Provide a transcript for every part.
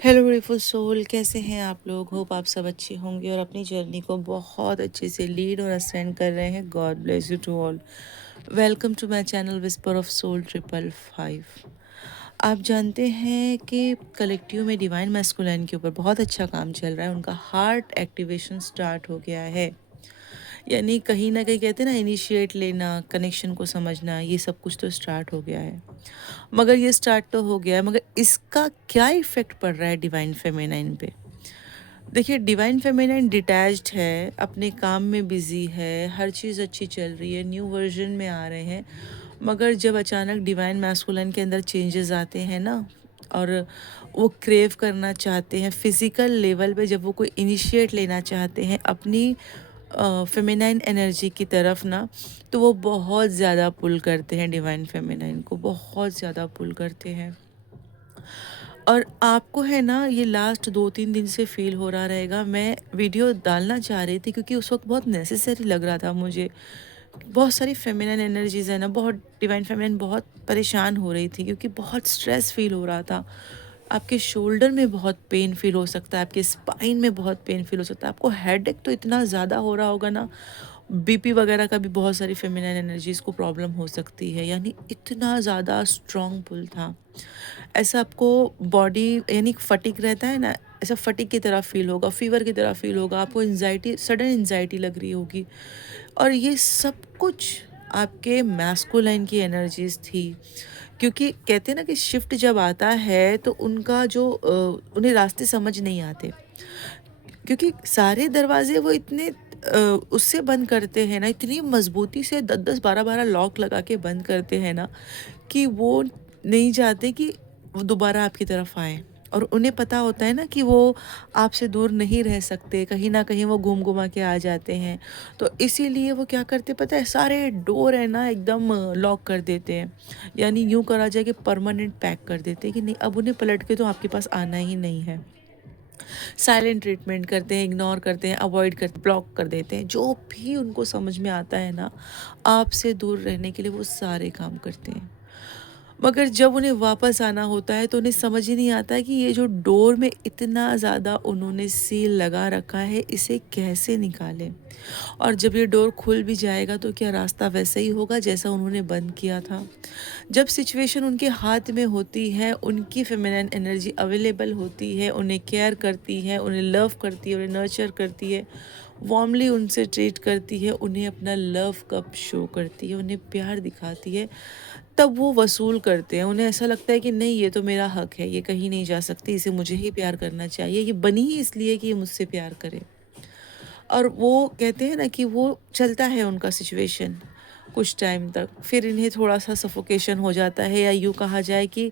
Hello beautiful soul, कैसे हैं आप लोग। होप आप सब अच्छे होंगे और अपनी जर्नी को बहुत अच्छे से लीड और असेंड कर रहे हैं। God bless you to all. Welcome to my channel whisper of soul 555। आप जानते हैं कि कलेक्टिव में डिवाइन मैस्कुलाइन के ऊपर बहुत अच्छा काम चल रहा है। उनका हार्ट एक्टिवेशन स्टार्ट हो गया है। यानी कहीं ना कहीं कहते हैं ना, इनिशिएट लेना, कनेक्शन को समझना, ये सब कुछ तो स्टार्ट हो गया है। मगर ये स्टार्ट तो हो गया है, मगर इसका क्या इफ़ेक्ट पड़ रहा है डिवाइन फेमिनाइन पे। देखिए, डिवाइन फेमिनाइन डिटैच्ड है, अपने काम में बिजी है, हर चीज़ अच्छी चल रही है, न्यू वर्जन में आ रहे हैं। मगर जब अचानक डिवाइन मैस्कुलिन के अंदर चेंजेस आते हैं ना, और वो क्रेव करना चाहते हैं फिज़िकल लेवल पे, जब वो कोई इनिशिएट लेना चाहते हैं अपनी फेमिनाइन एनर्जी की तरफ ना, तो वो बहुत ज़्यादा पुल करते हैं, डिवाइन फेमिनाइन को बहुत ज़्यादा पुल करते हैं। और आपको है ना, ये लास्ट 2-3 दिन से फील हो रहा रहेगा। मैं वीडियो डालना चाह रही थी क्योंकि उस वक्त बहुत नेसेसरी लग रहा था मुझे। बहुत सारी फेमिनिन एनर्जीज है ना, बहुत डिवाइन फेमिनिन बहुत परेशान हो रही थी क्योंकि बहुत स्ट्रेस फील हो रहा था। आपके शोल्डर में बहुत पेन फील हो सकता है, आपके स्पाइन में बहुत पेन फील हो सकता है, आपको हेडेक तो इतना ज़्यादा हो रहा होगा ना। बीपी वगैरह का भी बहुत सारी फेमिनिन एनर्जीज को प्रॉब्लम हो सकती है। यानी इतना ज़्यादा स्ट्रॉन्ग पुल था। ऐसा आपको बॉडी यानी फटीक रहता है ना, ऐसा फटीक की तरह फील होगा, फीवर की तरह फील होगा, आपको एनजाइटी, सडन एनजाइटी लग रही होगी। और ये सब कुछ आपके मैस्कुलाइन की एनर्जीज थी। क्योंकि कहते हैं ना कि शिफ्ट जब आता है तो उनका जो उन्हें रास्ते समझ नहीं आते, क्योंकि सारे दरवाजे वो इतने उससे बंद करते हैं ना, इतनी मजबूती से 10-10 12-12 लॉक लगा के बंद करते हैं ना, कि वो नहीं चाहते कि वो दोबारा आपकी तरफ आए। और उन्हें पता होता है ना कि वो आपसे दूर नहीं रह सकते, कहीं ना कहीं वो घूम घुमा के आ जाते हैं। तो इसीलिए वो क्या करते पता है, सारे डोर है ना एकदम लॉक कर देते हैं। यानी यूँ करा जाए कि परमानेंट पैक कर देते हैं कि नहीं, अब उन्हें पलट के तो आपके पास आना ही नहीं है। साइलेंट ट्रीटमेंट करते हैं, इग्नोर करते हैं, अवॉइड करते, ब्लॉक कर देते हैं। जो भी उनको समझ में आता है ना, आपसे दूर रहने के लिए वो सारे काम करते हैं। मगर जब उन्हें वापस आना होता है तो उन्हें समझ ही नहीं आता कि ये जो डोर में इतना ज़्यादा उन्होंने सील लगा रखा है, इसे कैसे निकालें। और जब ये डोर खुल भी जाएगा तो क्या रास्ता वैसा ही होगा जैसा उन्होंने बंद किया था। जब सिचुएशन उनके हाथ में होती है, उनकी फेमिनिन एनर्जी अवेलेबल होती है, उन्हें केयर करती है, उन्हें लव करती है, उन्हें नर्चर करती है, वार्मली उनसे ट्रीट करती है, उन्हें अपना लव कप शो करती है, उन्हें प्यार दिखाती है, तब वो वसूल करते हैं। उन्हें ऐसा लगता है कि नहीं, ये तो मेरा हक है, ये कहीं नहीं जा सकती, इसे मुझे ही प्यार करना चाहिए, ये बनी ही इसलिए कि ये मुझसे प्यार करे। और वो कहते हैं ना कि वो चलता है उनका सिचुएशन कुछ टाइम तक, फिर इन्हें थोड़ा सा सफोकेशन हो जाता है, या यूँ कहा जाए कि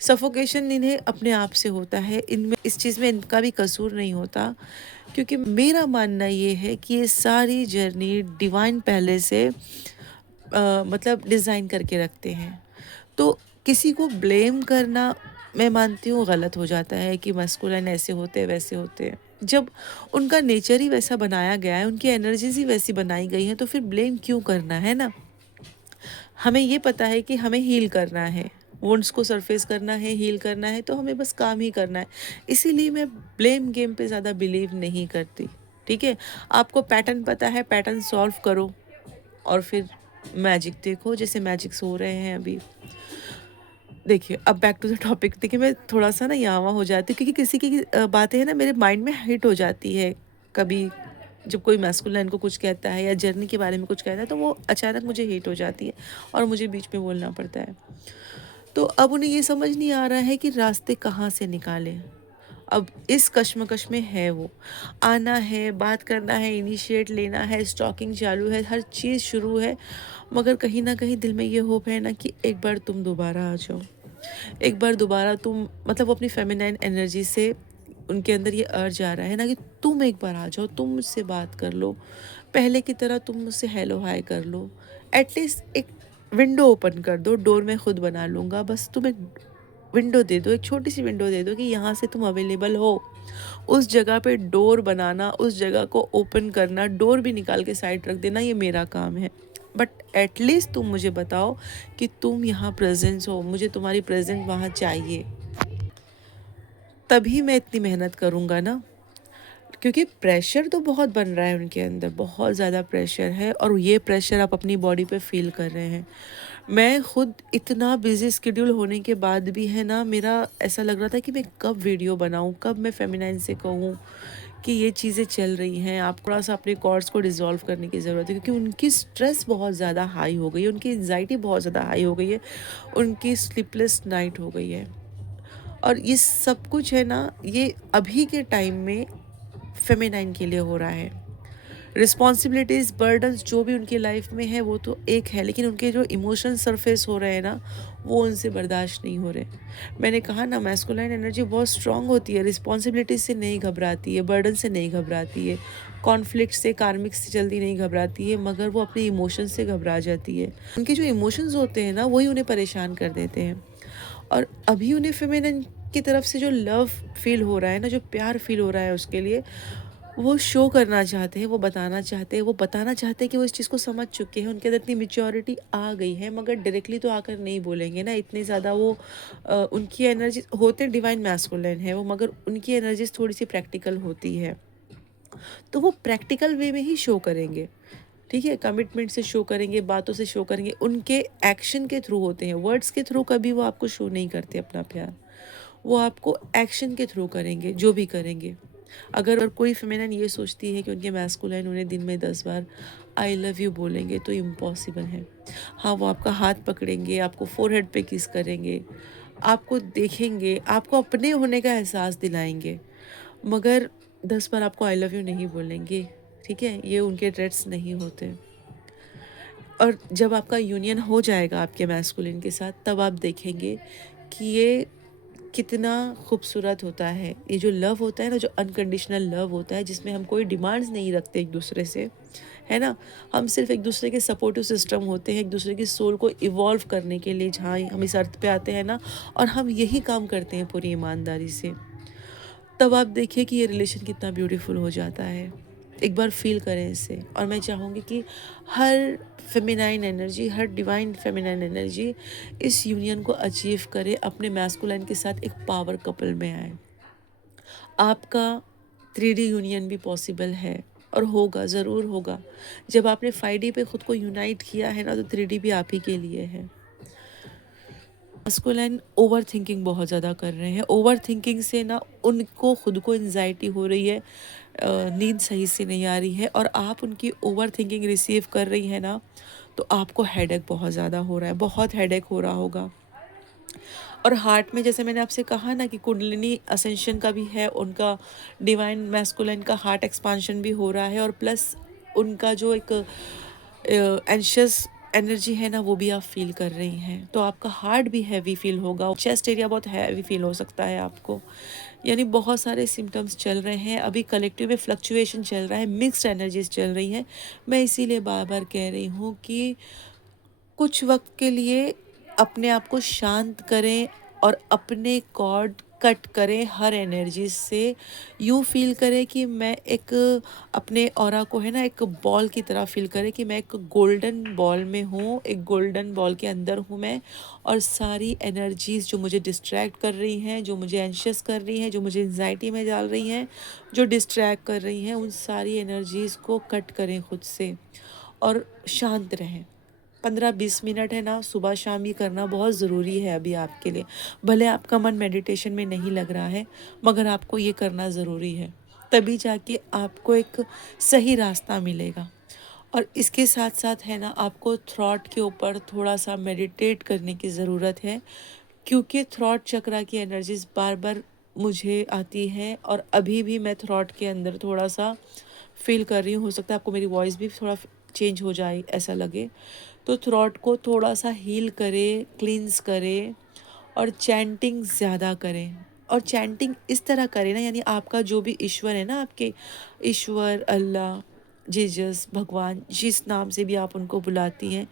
सफोकेशन इन्हें अपने आप से होता है। इनमें, इस चीज़ में इनका भी कसूर नहीं होता। क्योंकि मेरा मानना ये है कि ये सारी जर्नी डिवाइन पहले से मतलब डिज़ाइन करके रखते हैं। तो किसी को ब्लेम करना, मैं मानती हूँ, गलत हो जाता है कि मस्कुलिन ऐसे होते हैं वैसे होते हैं। जब उनका नेचर ही वैसा बनाया गया है, उनकी एनर्जीज ही वैसी बनाई गई हैं, तो फिर ब्लेम क्यों करना है ना। हमें ये पता है कि हमें हील करना है, वुंड्स को सरफेस करना है, हील करना है, तो हमें बस काम ही करना है। इसीलिए मैं ब्लेम गेम पे ज़्यादा बिलीव नहीं करती। ठीक है, आपको पैटर्न पता है, पैटर्न सॉल्व करो और फिर मैजिक देखो, जैसे मैजिक्स हो रहे हैं अभी। देखिए, अब बैक टू द टॉपिक। देखिए, मैं थोड़ा सा ना यहाँ हो जाती हूँ क्योंकि किसी की बातें हैं ना मेरे माइंड में हिट हो जाती है। कभी जब कोई मैस्कुलिन को कुछ कहता है या जर्नी के बारे में कुछ कहता है तो वो अचानक मुझे हिट हो जाती है और मुझे बीच में बोलना पड़ता है। तो अब उन्हें ये समझ नहीं आ रहा है कि रास्ते कहाँ से निकालें। अब इस कश्मकश में है वो। आना है, बात करना है, इनिशिएट लेना है, स्टॉकिंग चालू है, हर चीज़ शुरू है। मगर कहीं ना कहीं दिल में ये होप है ना कि एक बार तुम दोबारा आ जाओ, एक बार दोबारा तुम, मतलब वो अपनी फेमिनाइन एनर्जी से, उनके अंदर ये अर्ज आ रहा है ना कि तुम एक बार आ जाओ, तुम मुझसे बात कर लो, पहले की तरह तुम मुझसे हेलो हाय कर लो। एटलीस्ट एक विंडो ओपन कर दो, डोर मैं खुद बना लूँगा, बस तुम एक विंडो दे दो, एक छोटी सी विंडो दे दो कि यहाँ से तुम अवेलेबल हो। उस जगह पे डोर बनाना, उस जगह को ओपन करना, डोर भी निकाल के साइड रख देना, ये मेरा काम है। बट एटलीस्ट तुम मुझे बताओ कि तुम यहाँ प्रेजेंस हो, मुझे तुम्हारी प्रेजेंस वहाँ चाहिए। तभी मैं इतनी मेहनत करूँगा ना, क्योंकि प्रेशर तो बहुत बन रहा है उनके अंदर, बहुत ज़्यादा प्रेशर है और ये प्रेशर आप अपनी बॉडी पे फ़ील कर रहे हैं। मैं खुद इतना बिज़ी शेड्यूल होने के बाद भी है ना, मेरा ऐसा लग रहा था कि मैं कब वीडियो बनाऊँ, कब मैं फ़ेमिनाइन से कहूँ कि ये चीज़ें चल रही हैं। आप थोड़ा-सा अपने कॉर्ड्स को डिज़ोल्व करने की ज़रूरत है, क्योंकि उनकी स्ट्रेस बहुत ज़्यादा हाई हो गई है, उनकी एंग्ज़ायटी बहुत ज़्यादा हाई हो गई है, उनकी स्लीपलेस नाइट हो गई है। और ये सब कुछ है ना, ये अभी के टाइम में फ़ेमिनाइन के लिए हो रहा है। रिस्पॉन्सिबिलिटीज़, बर्डन्स जो भी उनकी लाइफ में है वो तो एक है, लेकिन उनके जो इमोशन सरफेस हो रहे हैं ना, वो उनसे बर्दाश्त नहीं हो रहे। मैंने कहा ना, मैस्कुलाइन एनर्जी बहुत स्ट्रांग होती है, रिस्पॉन्सिबिलिटीज से नहीं घबराती है, बर्डन से नहीं घबराती है, कॉन्फ्लिक्ट से, कार्मिक से जल्दी नहीं घबराती है, मगर वो अपने इमोशंस से घबरा जाती है। उनके जो इमोशंस होते हैं ना, वही उन्हें परेशान कर देते हैं। और अभी उन्हें फेमिनिन की तरफ से जो लव फील हो रहा है ना, जो प्यार फील हो रहा है उसके लिए, वो शो करना चाहते हैं, वो बताना चाहते हैं, वो बताना चाहते हैं कि वो इस चीज़ को समझ चुके हैं, उनके अंदर इतनी मैच्योरिटी आ गई है, मगर डायरेक्टली तो आकर नहीं बोलेंगे ना, इतनी ज़्यादा वो उनकी एनर्जी होते डिवाइन मैस्कुलिन है वो, मगर उनकी एनर्जीज थोड़ी सी प्रैक्टिकल होती है, तो वो प्रैक्टिकल वे में ही शो करेंगे। ठीक है, कमिटमेंट से शो करेंगे, बातों से शो करेंगे, उनके एक्शन के थ्रू होते हैं, वर्ड्स के थ्रू कभी वो आपको शो नहीं करते अपना प्यार, वो आपको एक्शन के थ्रू करेंगे, जो भी करेंगे। अगर कोई फेमिनिन ये सोचती है कि उनके मैस्कुलाइन उन्हें दिन में 10 बार आई लव यू बोलेंगे, तो इम्पॉसिबल है। हाँ, वो आपका हाथ पकड़ेंगे, आपको फोरहेड पे किस करेंगे, आपको देखेंगे, आपको अपने होने का एहसास दिलाएंगे, मगर 10 बार आपको आई लव यू नहीं बोलेंगे। ठीक है, ये उनके ट्रेट्स नहीं होते। और जब आपका यूनियन हो जाएगा आपके मैस्कुलिन के साथ, तब आप देखेंगे कि ये कितना खूबसूरत होता है। ये जो लव होता है ना, जो अनकंडीशनल लव होता है, जिसमें हम कोई डिमांड्स नहीं रखते एक दूसरे से, है ना, हम सिर्फ एक दूसरे के सपोर्टिव सिस्टम होते हैं, एक दूसरे की सोल को इवॉल्व करने के लिए, जहाँ हम इस अर्थ पे आते हैं ना, और हम यही काम करते हैं पूरी ईमानदारी से, तब आप देखिए कि ये रिलेशन कितना ब्यूटीफुल हो जाता है। एक बार फील करें इसे, और मैं चाहूँगी कि हर फेमिनाइन एनर्जी, हर डिवाइन फेमिनाइन एनर्जी इस यूनियन को अचीव करे, अपने मैस्कुलाइन के साथ एक पावर कपल में आए। आपका 3D यूनियन भी पॉसिबल है, और होगा, ज़रूर होगा। जब आपने 5D पे खुद को यूनाइट किया है ना, तो 3D भी आप ही के लिए है। मैस्कुलाइन ओवर थिंकिंग बहुत ज़्यादा कर रहे हैं, ओवर थिंकिंग से ना उनको खुद को एंजाइटी हो रही है, नींद सही से नहीं आ रही है, और आप उनकी ओवर थिंकिंग रिसीव कर रही है ना, तो आपको हेडेक बहुत ज़्यादा हो रहा है, बहुत हेडेक हो रहा होगा। और हार्ट में, जैसे मैंने आपसे कहा ना कि कुंडलिनी असेंशन का भी है, उनका डिवाइन मैस्कुलाइन का हार्ट एक्सपांशन भी हो रहा है, और प्लस उनका जो एक एंशियस एनर्जी है ना, वो भी आप फील कर रही हैं, तो आपका हार्ट भी हैवी फील होगा, चेस्ट एरिया बहुत हैवी फील हो सकता है आपको। यानी बहुत सारे सिम्टम्स चल रहे हैं अभी, कलेक्टिव में फ्लक्चुएशन चल रहा है, मिक्स्ड एनर्जीज चल रही हैं। मैं इसीलिए बार बार कह रही हूँ कि कुछ वक्त के लिए अपने आप को शांत करें, और अपने कॉर्ड कट करें हर एनर्जी से। यूँ फील करें कि मैं एक, अपने ऑरा को है ना, एक बॉल की तरह फील करें कि मैं एक गोल्डन बॉल में हूँ, एक गोल्डन बॉल के अंदर हूँ मैं, और सारी एनर्जीज़ जो मुझे डिस्ट्रैक्ट कर रही हैं, जो मुझे एंशियस कर रही हैं, जो मुझे एंजाइटी में डाल रही हैं, जो डिस्ट्रैक्ट कर रही हैं, उन सारी एनर्जीज़ को कट करें खुद से, और शांत रहें। 15-20 मिनट है ना, सुबह शाम ये करना बहुत ज़रूरी है अभी आपके लिए। भले आपका मन मेडिटेशन में नहीं लग रहा है, मगर आपको ये करना ज़रूरी है, तभी जाके आपको एक सही रास्ता मिलेगा। और इसके साथ साथ है ना, आपको थ्रॉट के ऊपर थोड़ा सा मेडिटेट करने की ज़रूरत है, क्योंकि थ्रॉट चक्रा की एनर्जीज बार बार मुझे आती है, और अभी भी मैं थ्रॉट के अंदर थोड़ा सा फील कर रही हूँ। हो सकता है आपको मेरी वॉइस भी थोड़ा चेंज हो जाए, ऐसा लगे, तो थ्रॉट को थोड़ा सा हील करें, क्लींस करें, और चैंटिंग ज़्यादा करें। और चैंटिंग इस तरह करें ना, यानी आपका जो भी ईश्वर है ना, आपके ईश्वर, अल्लाह, जीसस, भगवान, जिस नाम से भी आप उनको बुलाती हैं,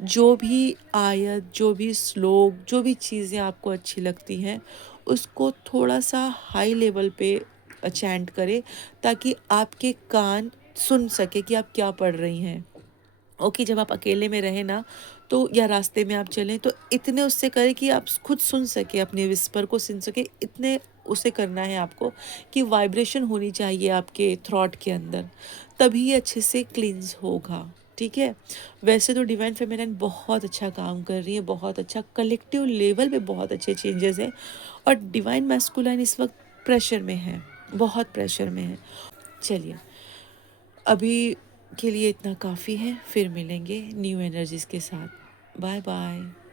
जो भी आयत, जो भी श्लोक, जो भी चीज़ें आपको अच्छी लगती हैं, उसको थोड़ा सा हाई लेवल पे चैंट करें, ताकि आपके कान सुन सके कि आप क्या पढ़ रही हैं। ओके, जब आप अकेले में रहें ना, तो या रास्ते में आप चलें, तो इतने उससे करें कि आप खुद सुन सके, अपने विस्पर को सुन सके, इतने उसे करना है आपको कि वाइब्रेशन होनी चाहिए आपके थ्रॉट के अंदर, तभी अच्छे से क्लींस होगा। ठीक है। वैसे तो डिवाइन फेमिनिन बहुत अच्छा काम कर रही है, बहुत अच्छा कलेक्टिव लेवल पे बहुत अच्छे चेंजेस हैं, और डिवाइन मैस्कुलाइन इस वक्त प्रेशर में है, बहुत प्रेशर में है। चलिए, अभी के लिए इतना काफ़ी है, फिर मिलेंगे न्यू एनर्जीज के साथ। Bye bye.